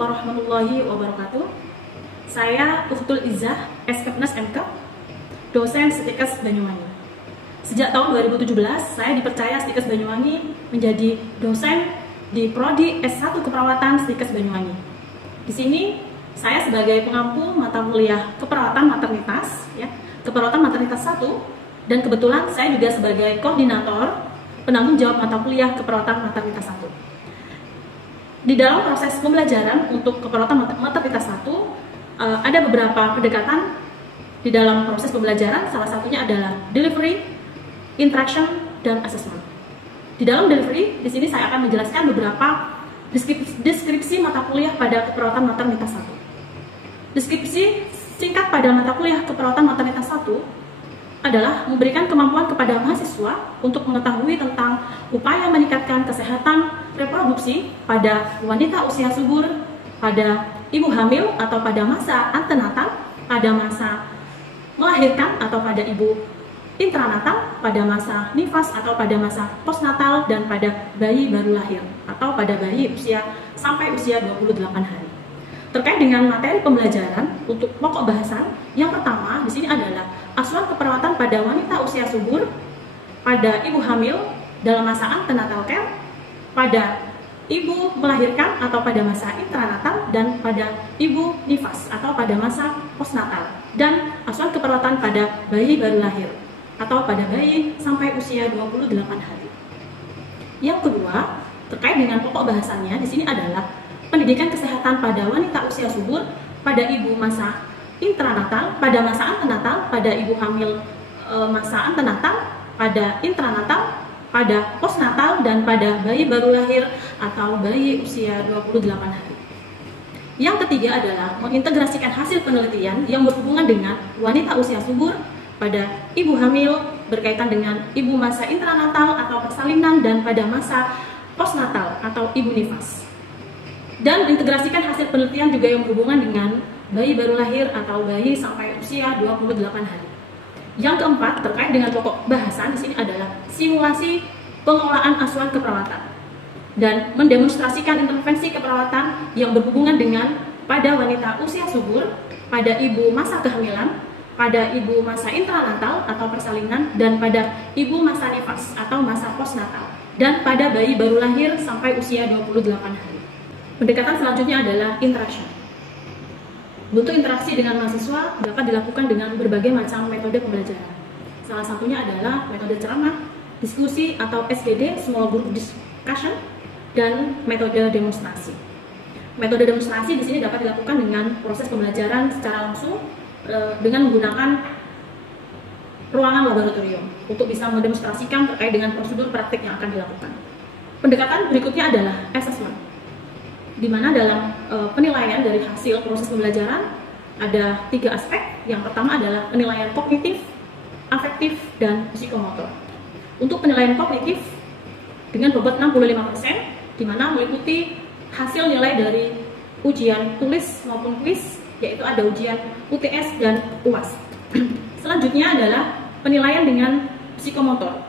warahmatullahi wabarakatuh. Saya Ukhtul Izzah, SKPNAS MK, dosen Stikes Banyuwangi. Sejak tahun 2017, saya dipercaya Stikes Banyuwangi menjadi dosen di Prodi S1 Keperawatan Stikes Banyuwangi. Di sini saya sebagai pengampu mata kuliah keperawatan maternitas, keperawatan maternitas 1, dan kebetulan saya juga sebagai koordinator penanggung jawab mata kuliah keperawatan maternitas 1. Di dalam proses pembelajaran untuk keperawatan maternitas 1, ada beberapa pendekatan di dalam proses pembelajaran. Salah satunya adalah delivery, interaction, dan assessment. Di dalam delivery, di sini saya akan menjelaskan beberapa deskripsi mata kuliah pada keperawatan maternitas 1. Deskripsi singkat pada mata kuliah keperawatan maternitas 1 adalah memberikan kemampuan kepada mahasiswa untuk mengetahui tentang upaya meningkatkan kesehatan reproduksi pada wanita usia subur, pada ibu hamil atau pada masa antenatal, pada masa melahirkan atau pada ibu intranatal, pada masa nifas atau pada masa postnatal, dan pada bayi baru lahir atau pada bayi sampai usia 28 hari. Terkait dengan materi pembelajaran untuk pokok bahasan, yang pertama di sini adalah asuhan keperawatan pada wanita usia subur, pada ibu hamil dalam masa antenatal care, pada ibu melahirkan atau pada masa intranatal, dan pada ibu nifas atau pada masa postnatal, dan asuhan keperawatan pada bayi baru lahir atau pada bayi sampai usia 28 hari. Yang kedua, terkait dengan pokok bahasannya di sini adalah pendidikan kesehatan pada wanita usia subur, pada ibu masa intranatal, pada masa antenatal, pada ibu hamil masa antenatal, pada intranatal, pada postnatal, dan pada bayi baru lahir atau bayi usia 28 hari. Yang ketiga adalah mengintegrasikan hasil penelitian yang berhubungan dengan wanita usia subur, pada ibu hamil berkaitan dengan ibu masa intranatal atau persalinan, dan pada masa postnatal atau ibu nifas. Dan integrasikan hasil penelitian juga yang berhubungan dengan bayi baru lahir atau bayi sampai usia 28 hari. Yang keempat, terkait dengan pokok bahasan di sini adalah simulasi pengelolaan asuhan keperawatan dan mendemonstrasikan intervensi keperawatan yang berhubungan dengan pada wanita usia subur, pada ibu masa kehamilan, pada ibu masa intranatal atau persalinan, dan pada ibu masa nifas atau masa postnatal, dan pada bayi baru lahir sampai usia 28 hari. Pendekatan selanjutnya adalah interaction. Bentuk interaksi dengan mahasiswa dapat dilakukan dengan berbagai macam metode pembelajaran. Salah satunya adalah metode ceramah, diskusi atau SGD, small group discussion, dan metode demonstrasi. Metode demonstrasi di sini dapat dilakukan dengan proses pembelajaran secara langsung dengan menggunakan ruangan laboratorium untuk bisa mendemonstrasikan terkait dengan prosedur praktik yang akan dilakukan. Pendekatan berikutnya adalah assessment, di mana dalam penilaian dari hasil proses pembelajaran ada 3 aspek. Yang pertama adalah penilaian kognitif, afektif, dan psikomotor. Untuk penilaian kognitif dengan bobot 65%, di mana meliputi hasil nilai dari ujian tulis maupun kuis, yaitu ada ujian UTS dan UAS. Selanjutnya adalah penilaian dengan psikomotor.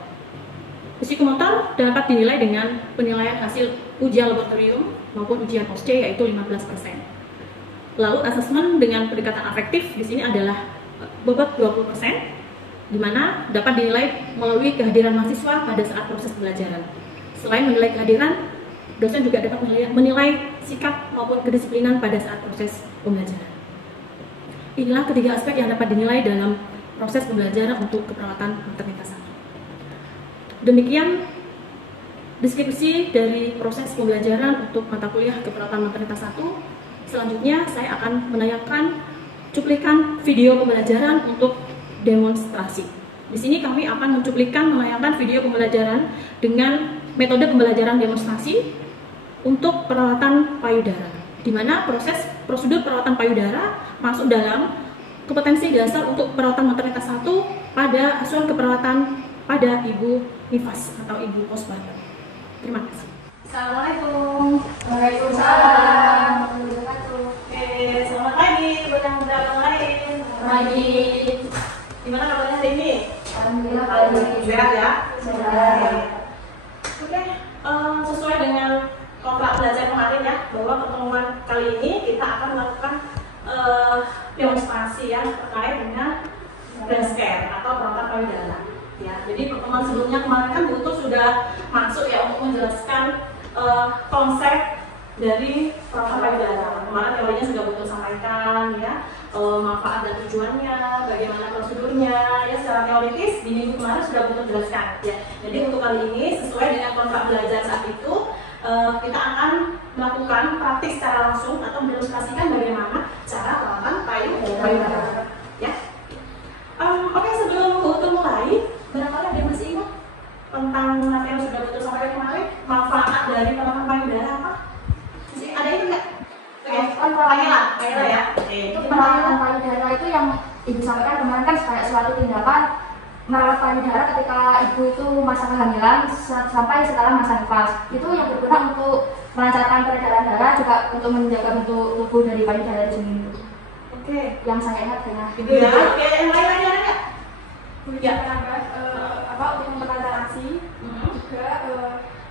Psikomotor dapat dinilai dengan penilaian hasil ujian laboratorium maupun ujian OSCE, yaitu 15%. Lalu asesmen dengan pendekatan afektif di sini adalah bobot 20%, di mana dapat dinilai melalui kehadiran mahasiswa pada saat proses pembelajaran. Selain menilai kehadiran, dosen juga dapat menilai sikap maupun kedisiplinan pada saat proses pembelajaran. Inilah ketiga aspek yang dapat dinilai dalam proses pembelajaran untuk keperawatan maternitas 1. Demikian deskripsi dari proses pembelajaran untuk mata kuliah keperawatan maternitas 1. Selanjutnya saya akan menayangkan cuplikan video pembelajaran untuk demonstrasi. Di sini kami akan menayangkan video pembelajaran dengan metode pembelajaran demonstrasi untuk perawatan payudara, di mana prosedur perawatan payudara masuk dalam kompetensi dasar untuk perawatan maternitas 1 pada asuhan keperawatan pada ibu nifas atau ibu postpartum. Terima kasih. Assalamualaikum. Waalaikumsalam. Oke, selamat pagi buat yang lain. Pagi. Gimana kabarnya hari ini? Alhamdulillah pagi. Sehat ya? Sehat. Oke, sesuai dengan kontrak belajar kemarin ya, bahwa pertemuan kali ini kita akan melakukan demonstrasi ya terkait dengan breast care atau perawatan payudara. Ya, jadi pertemuan sebelumnya kemarin kan Bu Tuh sudah masuk ya untuk menjelaskan konsep dari perawatan payudara. Kemarin teorinya sudah Bu Tuh sampaikan ya, manfaat dan tujuannya, bagaimana prosedurnya ya, secara teoritis di minggu kemarin sudah Bu Tuh jelaskan ya. Jadi untuk kali ini sesuai dengan kontrak belajar saat itu kita akan melakukan praktik secara langsung atau mendemonstrasikan bagaimana cara perawatan payudara ya. Oke, sebelum Bu Tuh mulai, barangkali ada yang masih ingat tentang materi yang sudah betul sampaikan kemarin, manfaat dari perawatan payudara apa? Masih ada ini nggak? Oke, ya. Itu perawatan payudara itu yang Ibu sampaikan kemarin kan kayak suatu tindakan merawat payudara ketika ibu itu masa kehamilan sampai setelah masa nifas. Itu yang berguna untuk melancarkan peredaran darah, juga untuk menjaga bentuk tubuh dari payudara itu sendiri. Oke, yang saya ingat hanya gitu ya. Oke, yang lain ada nggak? Ya, apa untuk memperlancar ASI juga,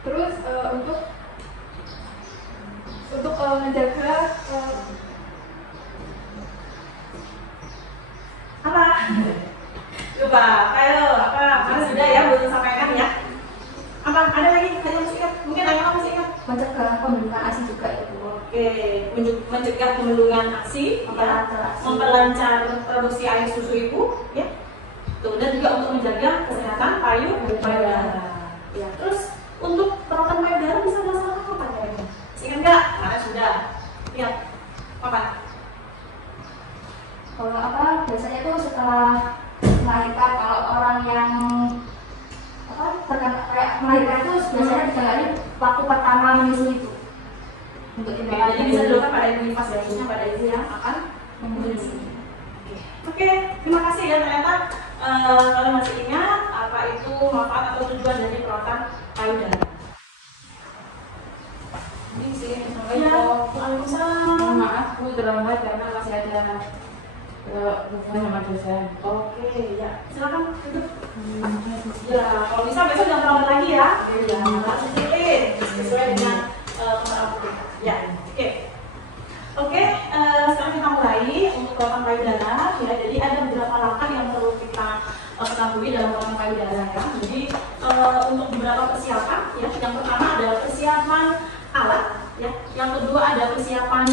terus untuk menjaga apa? Lupa, ayo apa? Mana sudah ya Bu Tuh sampaikan ya? Apa? Ada lagi? Ada yang masih ingat? Mungkin ada yang masih ingat? mencegah pembentukan ASI juga itu. Oke, mencegah pembentukan ASI, memperlancar produksi air susu ibu, ya. Tuh, dan juga untuk menjaga kesehatan payudara. Ya, terus untuk perawatan payudara bisa dilaksanakan kapan ya? Ingat nggak? Mana sudah? Lihat, kapan? Kalau apa biasanya itu setelah melahirkan, kalau orang yang kayak melahirkan itu biasanya dijalani waktu pertama menyusui itu. Untuk tindakan Jadi bisa dilakukan pada ibu nifas ya, khususnya pada ibu yang akan menyusui. Oke, terima kasih ya. Ternyata kalian masih ingat apa itu manfaat atau tujuan dari perawatan payudara. Ini sih, ya. Waalaikumsalam. maaf Bu terlambat karena masih ada hubungan sama dosen. Oke, ya. Silakan duduk. Ya, kalau bisa besok jangan terlambat lagi ya. Ya, harus disiplin sesuai dengan ketentuan. Ya, oke. Oke, sekarang kita mulai untuk perawatan payudara. Ya, jadi ada beberapa langkah yang perlu kita ketahui dalam perawatan payudara ya. Jadi untuk beberapa persiapan, ya. Yang pertama adalah persiapan alat, ya. Yang kedua ada persiapan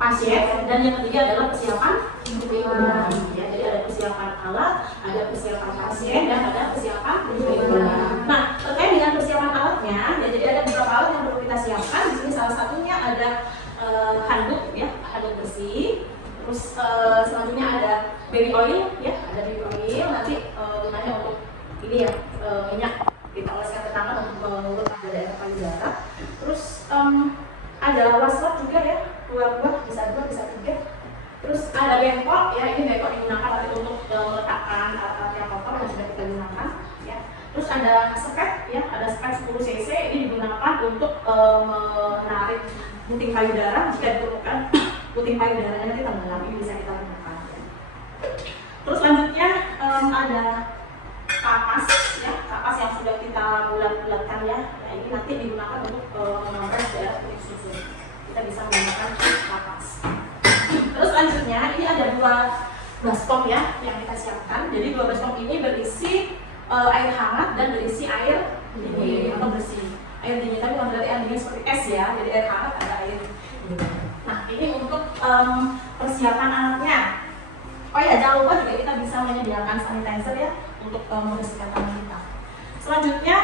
pasien, dan yang ketiga adalah persiapan payudara. Ya, jadi ada persiapan alat, ada persiapan pasien, dan ada persiapan payudara. Nah, terkait dengan persiapan alatnya, ya, jadi ada beberapa alat yang perlu kita siapkan. Di sini salah satunya ada handuk, ya, handuk bersih. Terus selanjutnya ada baby oil, ya, ada baby oil. Nanti gunanya untuk ini ya, minyak kita oleskan ke tangan untuk mengurut pada daerah payudara. Terus ada wastafel juga ya, dua buah, bisa 2, bisa 3. Terus ada bengkok, ya, ini bengkok digunakan nanti untuk meletakkan alat-alat yang kotor yang sudah kita gunakan, ya. Terus ada spek, ya, ada spek 10 cc, ini digunakan untuk menarik puting payudara jika diperlukan puting payudaranya nanti tenggelam, ini bisa kita gunakan. Ya. Terus selanjutnya ada kapas, ya, kapas yang sudah kita bulat-bulatkan ya. Nah, ini nanti digunakan untuk mengompres daerah puting susu. Kita bisa menggunakan kapas. Terus selanjutnya ini ada 2 baskom ya yang kita siapkan. Jadi 2 baskom ini berisi air hangat dan berisi air dingin atau bersih. Air dingin tapi bukan berarti air dingin seperti es ya. Jadi air hangat ada air dingin. Nah, ini untuk persiapan alatnya. Oh ya, jangan lupa juga kita bisa menyediakan sanitizer ya untuk membersihkan tangan kita. Selanjutnya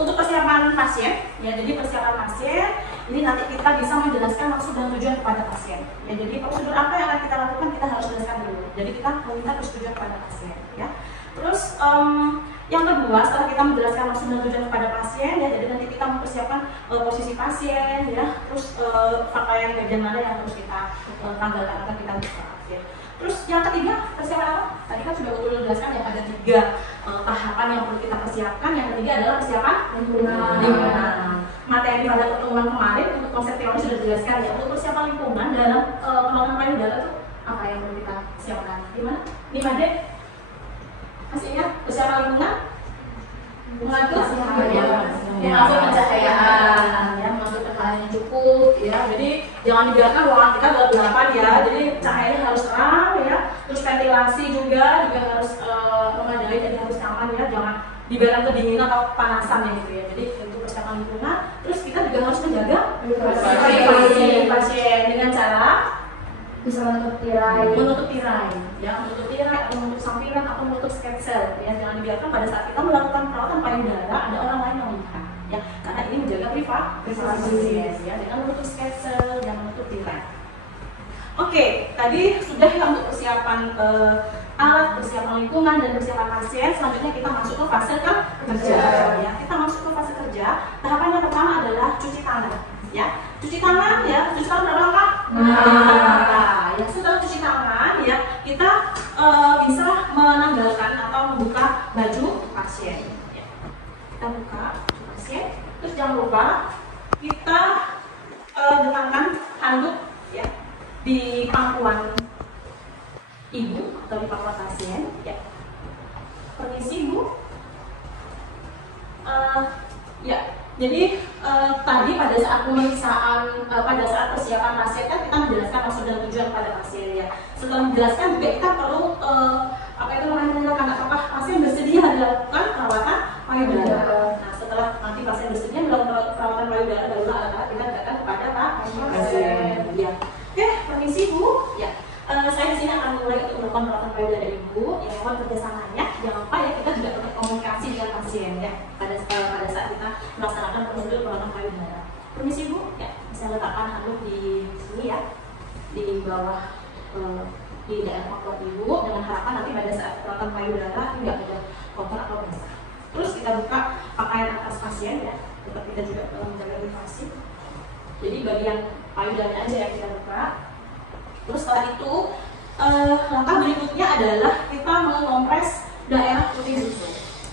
untuk persiapan pasien, ya, jadi persiapan pasien ini nanti kita bisa menjelaskan maksud dan tujuan kepada pasien. Ya, jadi prosedur apa yang akan kita lakukan kita harus jelaskan dulu. Jadi kita meminta persetujuan kepada pasien, ya. Terus yang kedua, setelah kita menjelaskan maksud dan tujuan kepada pasien, ya, jadi nanti kita mempersiapkan posisi pasien, ya. Terus pakaian bagian mana yang harus kita tanggalkan akan kita buka, ya. Terus yang ketiga, persiapan apa? Tadi kan sudah betul jelaskan ya, ada 3 tahapan yang perlu kita persiapkan. Yang ketiga adalah persiapan lingkungan. Materi pada pertemuan kemarin untuk konsep teori sudah dijelaskan ya. Untuk persiapan lingkungan dalam perawatan payudara itu apa yang perlu kita siapkan? Gimana? 5D? Masih ingat persiapan lingkungan? Mengatur pencahayaan, ya, jangan dibiarkan ruangan kita gelap-gelapan ya. Jadi cahayanya harus terang ya. Terus ventilasi juga harus memadai dan harus nyaman ya. Jangan dibiarkan kedinginan atau panasan ya gitu ya. Jadi untuk persiapan lingkungan. Terus kita juga harus menjaga privasi pasien dengan cara bisa menutup tirai ya, menutup tirai atau menutup sampiran atau menutup sketsel ya. Jangan dibiarkan pada saat kita melakukan perawatan payudara ada orang lain yang melihat ya, karena ini menjaga privasi ya, dengan menutup sketsel dan menutup tirai. Oke, tadi sudah ya untuk persiapan alat, persiapan lingkungan dan persiapan pasien. Selanjutnya kita masuk ke fase kerja ya. Kita masuk ke fase kerja. Tahapan yang pertama adalah cuci tangan ya. Cuci tangan berapa langkah? Nah, ya setelah cuci tangan ya kita bisa menanggalkan atau membuka baju pasien ya. Kita buka baju pasien, terus jangan lupa kita letakkan handuk ya di pangkuan ibu atau di pangkuan pasien ya. Permisi Bu. Ya, jadi tadi pada saat pemeriksaan, pada saat persiapan pasien kan kita menjelaskan maksud dan tujuan pada pasien ya. Setelah menjelaskan juga kita perlu menanyakan apakah pasien bersedia dilakukan perawatan payudara. Nah, setelah nanti pasien bersedia melakukan perawatan payudara, barulah alat-alat kita datang kepada pasien. Ya. Oke, permisi Bu. Ya. Saya di sini akan mulai untuk melakukan perawatan payudara ibu. Ya, mohon kerjasamanya. Jangan lupa ya kita juga tetap komunikasi dengan pasien ya pada saat kita melaksanakan prosedur perawatan payudara. Permisi Bu, ya bisa letakkan handuk di sini ya, di bawah di daerah pangkuan ibu dengan harapan nanti pada saat perawatan payudara tidak ada kotor atau basah. Terus kita buka pakaian atas pasien ya, tetap kita juga menjaga privasi. Jadi bagian payudaranya aja yang kita buka. Terus setelah itu langkah berikutnya adalah kita mengompres daerah putih susu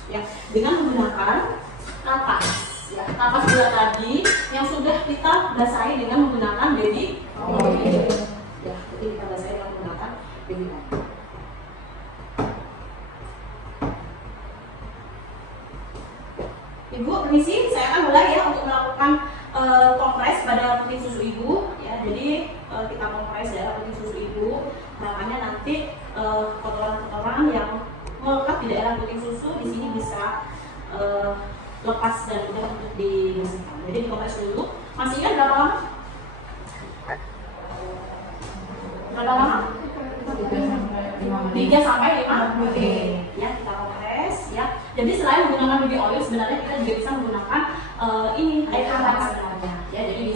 ya dengan menggunakan napas ya. Napas gula tadi yang sudah kita basahi dengan menggunakan baby oil ya. Jadi kita basahi dengan menggunakan baby oil. Ibu, permisi, saya akan mulai ya untuk melakukan kompres pada putih susu ibu ya. Jadi kita kompres daerah putih susu ibu. Harapannya nanti kotoran-kotoran yang melekat di daerah putih susu di sini bisa lepas dan mudah untuk dibersihkan. Jadi dikompres dulu. Masih ingat berapa lama? Berapa lama? 3 sampai 5 menit. Ya, kita kompres ya. Jadi selain menggunakan baby oil, sebenarnya kita juga bisa menggunakan ini air hangat sebenarnya. Ya, jadi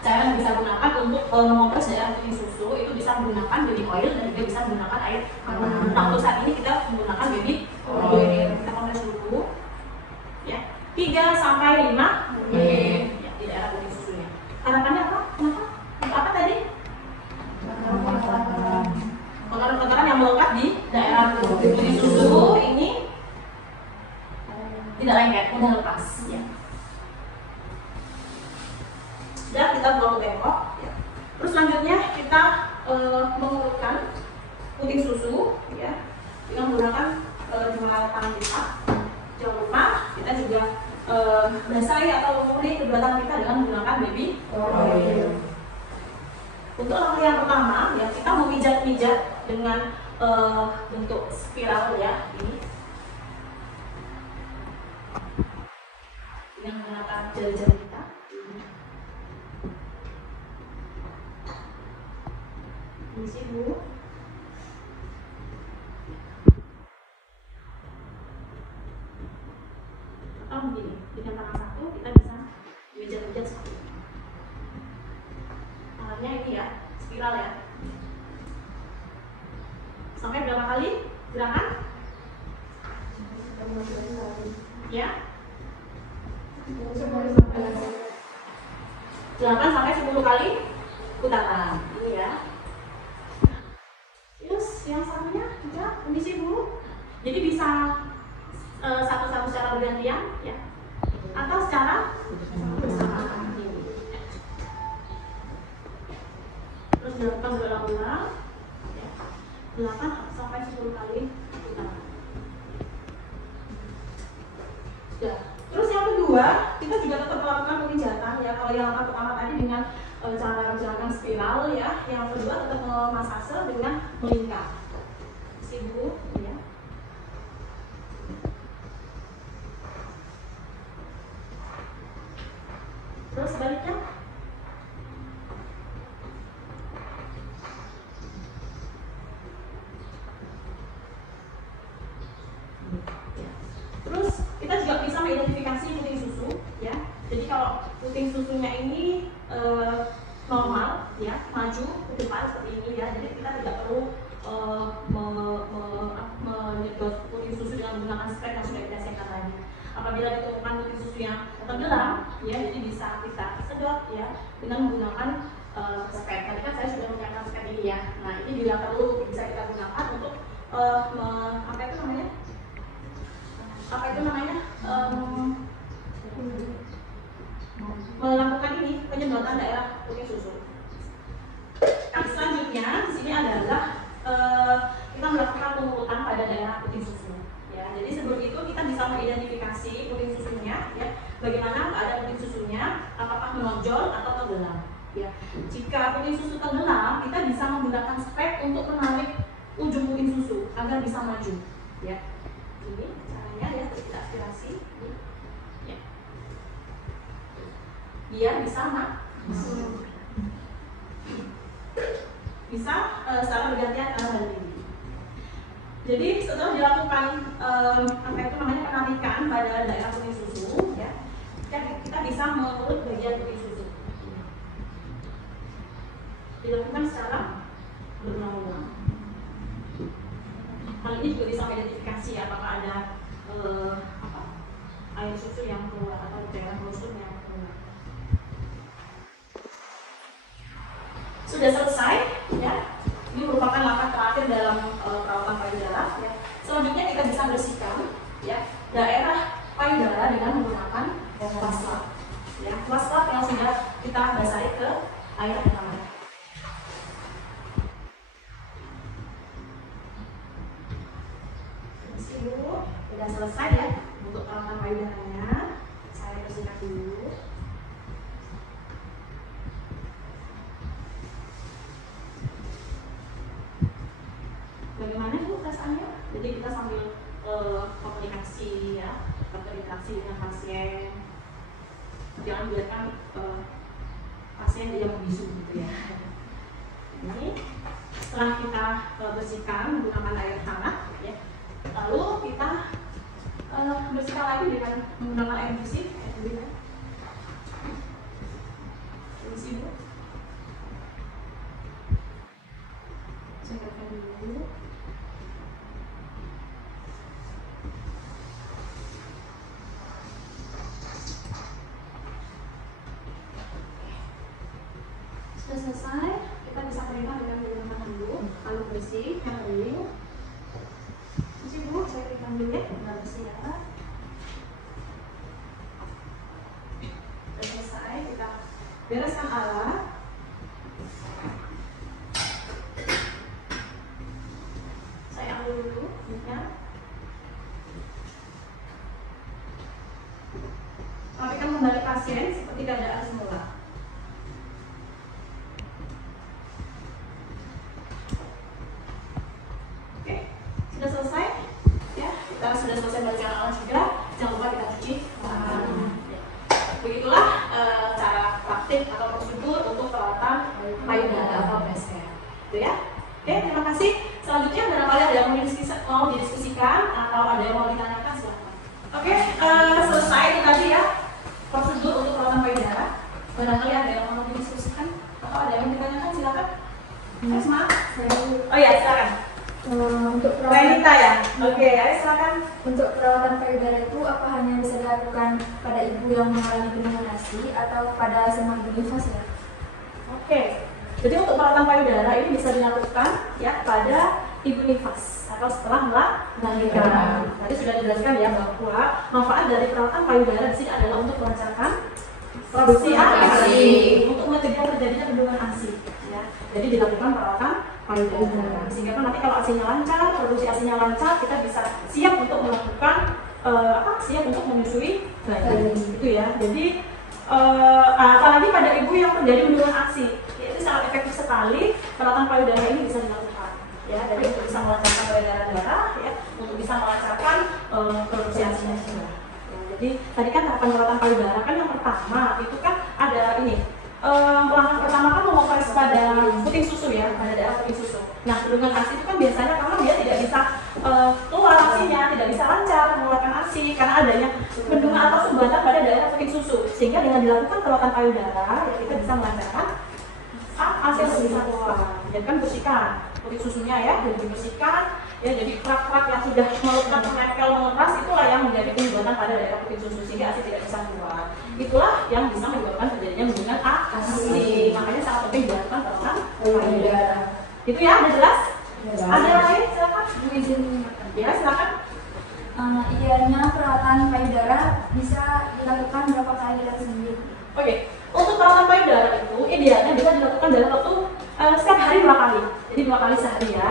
cara yang bisa gunakan untuk mengompres daerah putih susu itu bisa menggunakan baby oil dan juga bisa menggunakan air hangat. Nah, untuk saat ini kita menggunakan baby oil. Kita kompres dulu. Ya, 3 sampai 5 menit ya, di daerah putih susunya. Harapannya apa? Kenapa? Apa tadi? Kotoran-kotoran yang melekat di daerah putih susu ini tidak lengket, mudah lepas ya. Dan kita buang ke bengkok ya. Terus selanjutnya kita mengurutkan putih susu ya dengan menggunakan jumlah tangan kita. Jangan lupa kita juga basahi atau memulih kedua tangan kita dengan menggunakan baby oil. Untuk langkah yang pertama ya, kita memijat-mijat dengan bentuk spiral ya ini dengan menggunakan jari-jari kita. Isi Bu. Atau begini, dengan tangan satu kita bisa mijat-mijat seperti ini. Tangannya ini ya, spiral ya. Sampai berapa kali gerakan? Ya. 8 sampai 10 kali putaran. Ini ya. Terus yang satunya juga kondisi Bu. Jadi bisa satu-satu secara bergantian ya. Atau secara bersamaan. Terus dilakukan berulang-ulang ya. 8 sampai 10 kali putaran. Ya. Terus yang kedua, kita juga tetap melakukan pemijatan ya. Kalau yang langkah pertama tadi dengan cara gerakan spiral ya. Yang kedua tetap memasase dengan melingkar. Ibu, ya. Terus sebaliknya. Terus kita juga bisa mengidentifikasi puting susu, ya. Jadi kalau puting susunya ini normal, ya, maju ke depan seperti ini, ya. Jadi kita tidak perlu menyedot puting susu dengan menggunakan spray yang sudah kita siapkan tadi. Apabila ditemukan puting susu yang tenggelam, ya, jadi bisa kita sedot, ya, dengan menggunakan spray. Tadi kan saya sudah menyiapkan spray ini, ya. Nah, ini juga perlu bisa kita gunakan untuk melakukan ini penyedotan daerah puting susu. Nah, selanjutnya di sini adalah kita melakukan pengurutan pada daerah puting susu. Ya, jadi sebelum itu kita bisa mengidentifikasi puting susunya, ya, bagaimana keadaan puting susunya, apakah menonjol atau tenggelam. Ya, jika puting susu tenggelam, kita bisa menggunakan spek untuk menarik ujung puting susu agar bisa maju. Ya, ini caranya, ya, kita aspirasi. Ya, biar bisa bisa secara bergantian hal ini. Jadi setelah dilakukan penarikan pada daerah puting susu, ya, kita bisa mengurut bagian puting susu. Dilakukan secara berulang-ulang. Hal ini juga bisa mengidentifikasi apakah ada air susu yang keluar atau daerah brosur yang keluar. Sudah selesai, ya. Ini merupakan langkah terakhir dalam perawatan payudara, ya. Selanjutnya kita bisa bersihkan, ya, daerah payudara dengan menggunakan wastafel, ya, wastafel yang sudah kita basahi ke air hangat. Dulu sudah selesai, ya, untuk perawatan payudaranya. Saya bersihkan dulu. Bagaimana Bu perasaannya? Jadi kita sambil komunikasi, ya, berinteraksi dengan pasien. Jangan biarkan pasien dia membisu gitu, ya. Ini setelah kita bersihkan menggunakan air hangat, ya. Lalu kita bersihkan lagi dengan menggunakan air bersih. Bersih, Bu. Cekatkan dulu. Sudah selesai, kita bisa keringkan dengan menggunakan handuk, handuk bersih yang kering. Bu, saya keringkan dulu, ya, udah bersih, ya. Sudah selesai, kita bereskan alat. Saya ambil dulu, ya. Rapikan kembali pasien seperti keadaan semula. Oke, sudah selesai. Kita sudah selesai belajar alat juga, jangan lupa kita cuci tangan. Begitulah cara praktik atau prosedur untuk perawatan payudara atau breast care. Itu, ya. Oke, terima kasih. Selanjutnya barangkali ada yang mau didiskusikan atau ada yang mau ditanyakan, silakan. Oke, selesai itu tadi, ya, prosedur untuk perawatan payudara. Barangkali ada yang mau didiskusikan atau ada yang ditanyakan, silakan. Esma. Oh ya, silakan. Untuk Wanita, ya. Oke, ayo silakan. Untuk perawatan payudara itu apa hanya bisa dilakukan pada ibu yang mengalami bendungan ASI atau pada semua ibu nifas, ya? Oke. Jadi untuk perawatan payudara ini bisa dilakukan, ya, pada ibu nifas atau setelah melahirkan. Tadi sudah dijelaskan, ya, bahwa manfaat dari perawatan payudara di sini adalah untuk melancarkan produksi ASI, untuk mencegah terjadinya bendungan ASI, ya. Jadi dilakukan perawatan payudara sehingga nanti kalau ASI-nya lancar, produksi ASI-nya lancar, kita bisa siap untuk melakukan siap untuk menyusui bayi. Itu, ya. Jadi apalagi pada ibu yang terjadi bendungan ASI, itu sangat efektif sekali perawatan payudara ini bisa dilakukan. Ya, jadi untuk bisa melancarkan peredaran darah, ya, untuk bisa melancarkan produksi ASI-nya juga. Ya, jadi tadi kan tahapan perawatan payudara kan yang pertama itu kan ada ini. Langkah pertama kan mengoperasi pada puting susu ya, pada daerah puting susu. Nah, bendungan ASI itu kan biasanya karena dia tidak bisa keluar ASI-nya, tidak bisa lancar mengeluarkan ASI karena adanya bendungan atau sumbatan pada daerah puting susu. Sehingga dengan dilakukan perawatan payudara, ya kita bisa melancarkan ASI yang bisa keluar. Jadi kan bersihkan puting susunya ya, jadi dibersihkan. Ya, jadi kerak-kerak yang sudah melekat, menempel, mengeras itulah yang menjadi penyumbatan pada daerah puting susu sehingga ASI tidak bisa keluar. Itulah yang bisa menyebabkan terjadinya bendungan ASI. Makanya sangat penting dilakukan perawatan payudara. Itu ya, udah jelas? Ada lain? Silakan. Ya, silakan. Idealnya perawatan payudara bisa dilakukan berapa kali dalam seminggu? Oke, untuk perawatan payudara itu idealnya bisa dilakukan dalam waktu setiap hari 2 kali. Jadi 2 kali sehari ya.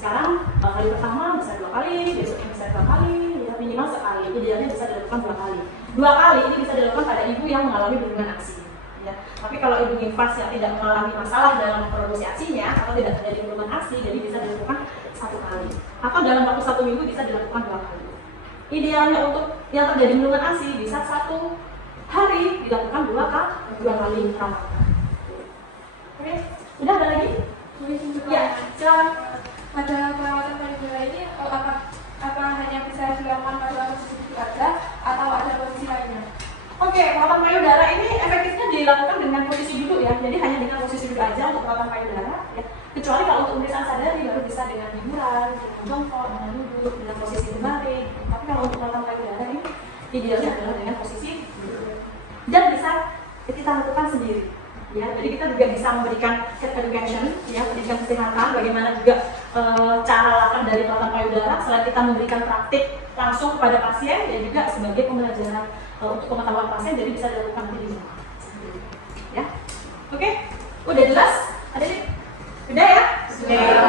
Sekarang hari pertama bisa 2 kali, besoknya bisa 2 kali, ya minimal sekali. Idealnya bisa dilakukan 2 kali. 2 kali ini bisa dilakukan pada ibu yang mengalami bendungan ASI. Ya. Tapi kalau ibu nifas yang tidak mengalami masalah dalam produksi ASI-nya atau tidak terjadi bendungan ASI, jadi bisa dilakukan 1 kali. Atau dalam waktu 1 minggu bisa dilakukan 2 kali. Idealnya untuk yang terjadi bendungan ASI bisa 1 hari dilakukan 2 kali perawatan. Oke, udah ada lagi? Ya, silakan. Pada perawatan payudara ini apa hanya bisa dilakukan pada posisi itu saja atau ada posisi lainnya? Oke, perawatan payudara ini efektifnya dilakukan dengan posisi duduk ya. Jadi hanya dengan posisi duduk aja untuk perawatan payudara ya. Kecuali kalau untuk pemeriksaan sadari baru bisa dengan hiburan, dengan jongkok, dengan duduk, dengan posisi terbalik. Tapi kalau untuk perawatan payudara ini idealnya adalah dengan posisi duduk. Dan bisa kita lakukan sendiri. Ya, jadi kita juga bisa memberikan sex education, ya, pendidikan kesehatan, bagaimana juga cara lakukan dari perawatan payudara. Selain kita memberikan praktik langsung kepada pasien, ya juga sebagai pembelajaran untuk pengetahuan pasien, jadi bisa dilakukan di rumah. Ya, oke, udah jelas? Ada nih? Udah ya?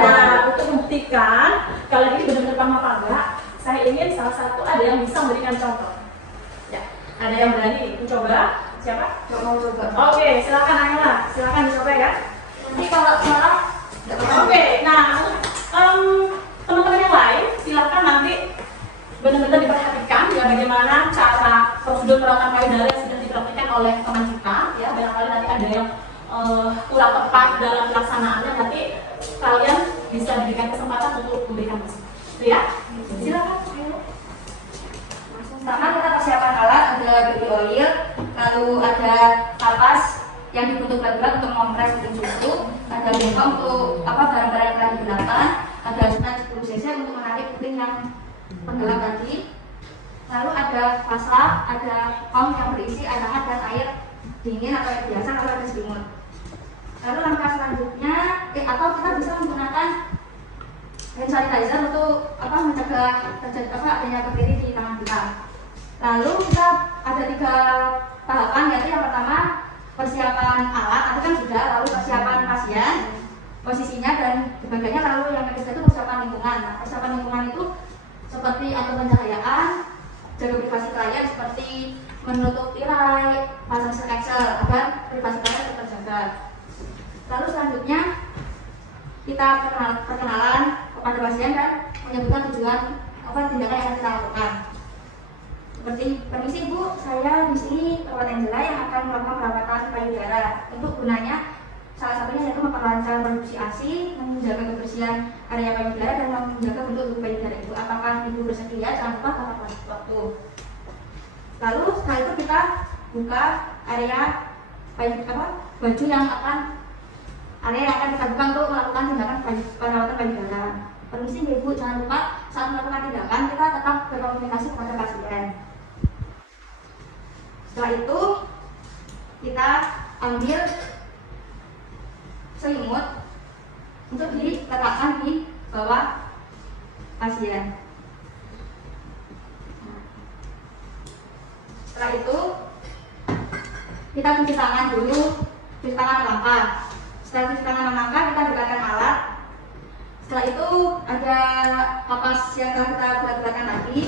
Nah, untuk membuktikan kalau ini benar-benar paham apa enggak, saya ingin salah satu ada yang bisa memberikan contoh. Ya, ada yang berani mencoba? Siapa? Mau coba. Oke, silakan Ayla, silakan dicoba ya. Nanti kalau salah, Oke, nah teman-teman yang lain silakan nanti benar-benar diperhatikan ya bagaimana cara prosedur perawatan payudara yang sudah dipraktikkan oleh teman kita ya. Barangkali nanti ada yang kurang tepat dalam pelaksanaannya, nanti kalian bisa diberikan kesempatan untuk memberikan masukan. Ya, silakan. pertama kita persiapan alat, ada baby oil, lalu ada kapas yang dibentuk bulat-bulat untuk mengkompres puting susu, ada bomba untuk barang-barang yang telah digunakan, ada stretch 10 cc untuk menarik puting yang penggelam tadi, lalu ada vaslab, ada pom yang berisi air hangat dan air dingin atau air biasa kalau ada selimut. Lalu langkah selanjutnya atau kita bisa menggunakan hand sanitizer untuk mencegah adanya bakteri di tangan kita. Lalu kita ada 3 tahapan, yaitu yang pertama persiapan alat, itu kan sudah, lalu persiapan pasien, posisinya dan sebagainya, lalu yang ketiga itu persiapan lingkungan. Nah, persiapan lingkungan itu seperti atur pencahayaan, jaga privasi klien seperti menutup tirai, pasang sel Excel agar privasi klien tetap terjaga. Lalu selanjutnya kita perkenalan kepada pasien dan menyebutkan tujuan tindakan yang akan kita lakukan. Seperti, permisi Bu, saya di sini perawat Angela yang akan melakukan perawatan payudara. Untuk gunanya salah satunya yaitu memperlancar produksi ASI, menjaga kebersihan area payudara dan menjaga bentuk tubuh payudara itu. Apakah Ibu bersedia? Jangan lupa tepat waktu. Lalu setelah itu kita buka area baju yang akan kita buka untuk melakukan tindakan perawatan payudara. Permisi Ibu, jangan lupa saat melakukan tindakan kita tetap berkomunikasi kepada pasien. Setelah itu kita ambil selimut untuk diletakkan di bawah pasien. Setelah itu kita cuci tangan dulu, cuci tangan langkah. Setelah cuci tangan langkah kita dekatkan alat. Setelah itu ada kapas yang telah kita buat-buatkan tadi.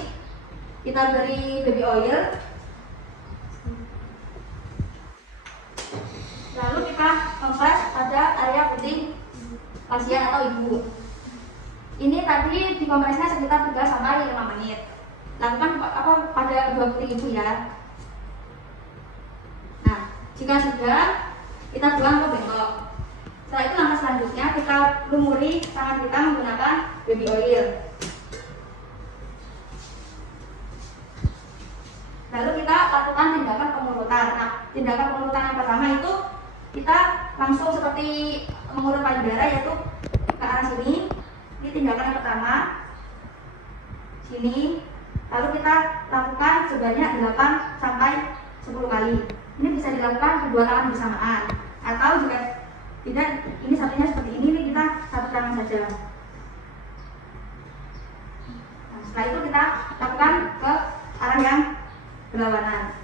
Kita beri baby oil. kompres pada area puting pasien atau ibu. Ini tadi dikompresnya sekitar 3 sampai 5 menit. Lakukan pada kedua puting ibu ya. Nah, jika sudah, kita buang ke bengkok. Setelah itu langkah selanjutnya kita lumuri tangan kita menggunakan baby oil. Lalu kita lakukan tindakan pengurutan. Nah, tindakan pengurutan yang pertama itu kita langsung seperti mengurut payudara, yaitu ke arah sini. Ini tindakan yang pertama. Sini. Lalu kita lakukan sebanyak 8 sampai 10 kali. Ini bisa dilakukan kedua tangan bersamaan. Atau jika tidak, ini satunya seperti ini, kita satu tangan saja. Nah, setelah itu kita lakukan ke arah yang berlawanan.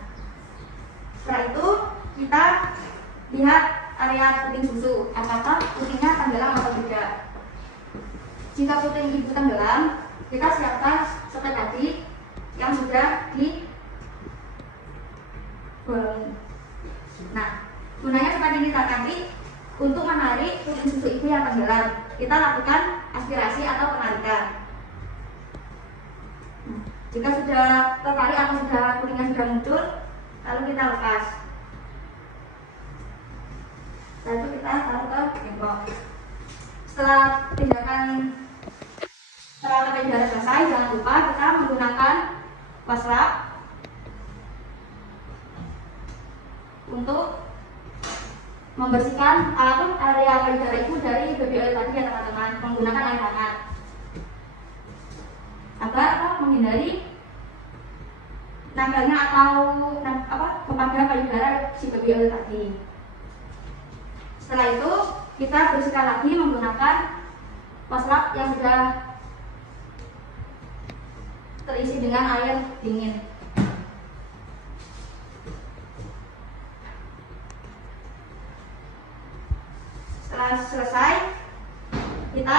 Setelah itu kita lihat area puting susu, apakah putingnya tenggelam atau tidak. Jika puting ibu tenggelam, kita siapkan setek tadi yang sudah dibolongi. Nah, gunanya seperti ini nanti untuk menarik puting susu ibu yang tenggelam, kita lakukan aspirasi atau penarikan. Jika sudah tertarik atau sudah putingnya sudah muncul, lalu kita lepas. Lalu kita taruh ke bengkok. Setelah tindakan perawatan payudara selesai, jangan lupa kita menggunakan waslap untuk membersihkan area payudara ibu dari baby oil tadi ya teman-teman, menggunakan air hangat agar menghindari nempelnya atau kepada payudara si baby oil tadi. Setelah itu kita bersihkan lagi menggunakan waslap yang sudah terisi dengan air dingin. Setelah selesai, kita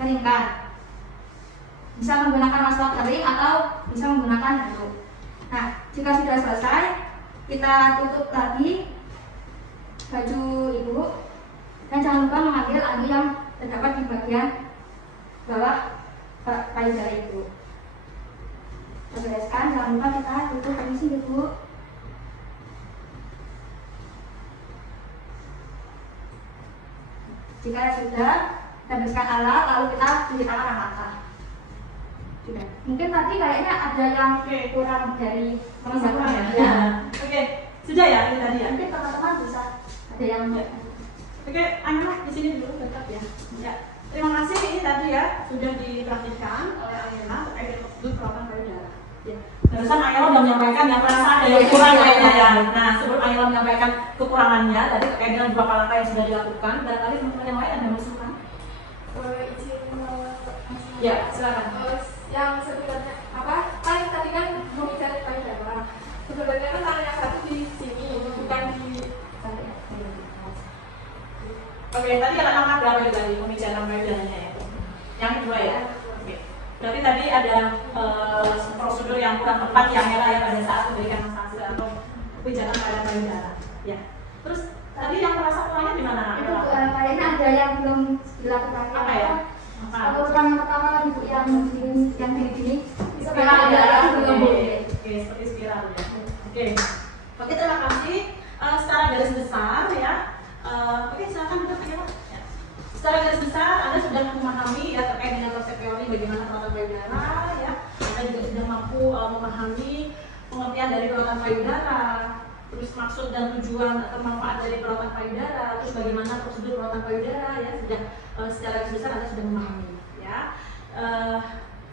keringkan. Bisa menggunakan waslap kering atau bisa menggunakan handuk. Nah, jika sudah selesai, kita tutup lagi baju ibu dan jangan lupa mengambil ali yang terdapat di bagian bawah payudara ibu. Kita bereskan, jangan lupa kita tutup permisi ibu. Jika sudah, kita bereskan alat, lalu kita cuci tangan dan mata. Sudah. Mungkin tadi kayaknya ada yang kurang dari teman-teman ya. Oke, sudah ya ini tadi ya. Mungkin teman-teman bisa ada yang Oke, Angela di sini dulu tetap ya. Ya. Terima kasih ini tadi ya sudah dipraktikkan oleh Angela terkait dengan prosedur perawatan payudara. Ya. Barusan Angela sudah menyampaikan yang merasa ada yang kurang kayaknya ya. Nah, sebelum Angela menyampaikan kekurangannya tadi terkait dengan beberapa langkah yang sudah dilakukan, barangkali teman-teman yang lain ada masukan? Izin Ya, silakan. yang sebenarnya kan tadi kan pembicaraan payudara. Sebenarnya kan tangan yang satu di sini, bukan di Oke, tadi ada langkah berapa itu tadi pembicaraan payudaranya ya? Yang kedua ya? Oke. Berarti tadi ada prosedur yang kurang tepat yang ya pada saat memberikan massase atau pembicaraan pada payudara. Ya. Terus tadi yang merasa kurangnya di mana? itu kayaknya ada yang belum dilakukan. Apa ya? Urutan yang pertama kan ibu yang gini Spiral ya? belum boleh. Oke, seperti spiral ya. Oke. Oke, terima kasih. Secara garis besar ya. Oke, silakan kita tanya Pak. Ya. Secara garis besar Anda sudah memahami ya terkait dengan konsep teori bagaimana perawatan payudara ya. Anda juga sudah mampu memahami pengertian dari perawatan payudara, terus maksud dan tujuan atau manfaat dari perawatan payudara, terus bagaimana prosedur perawatan payudara ya sudah secara garis besar Anda sudah memahami ya.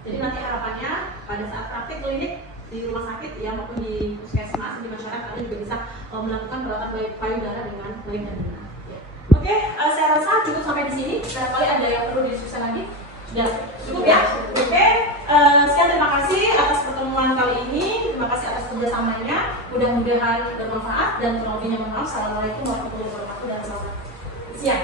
Jadi nanti harapannya pada saat praktik klinik di rumah sakit ya maupun di puskesmas di masyarakat Anda juga bisa melakukan perawatan payudara dengan baik dan benar. Ya. Oke, saya rasa cukup sampai di sini. Barangkali ada yang perlu didiskusikan lagi. Sudah cukup ya. Oke, sekian terima kasih atas pertemuan kali ini. Terima kasih atas kerjasamanya. Mudah-mudahan bermanfaat dan kurang lebihnya mohon maaf. Assalamualaikum warahmatullahi wabarakatuh dan selamat siang.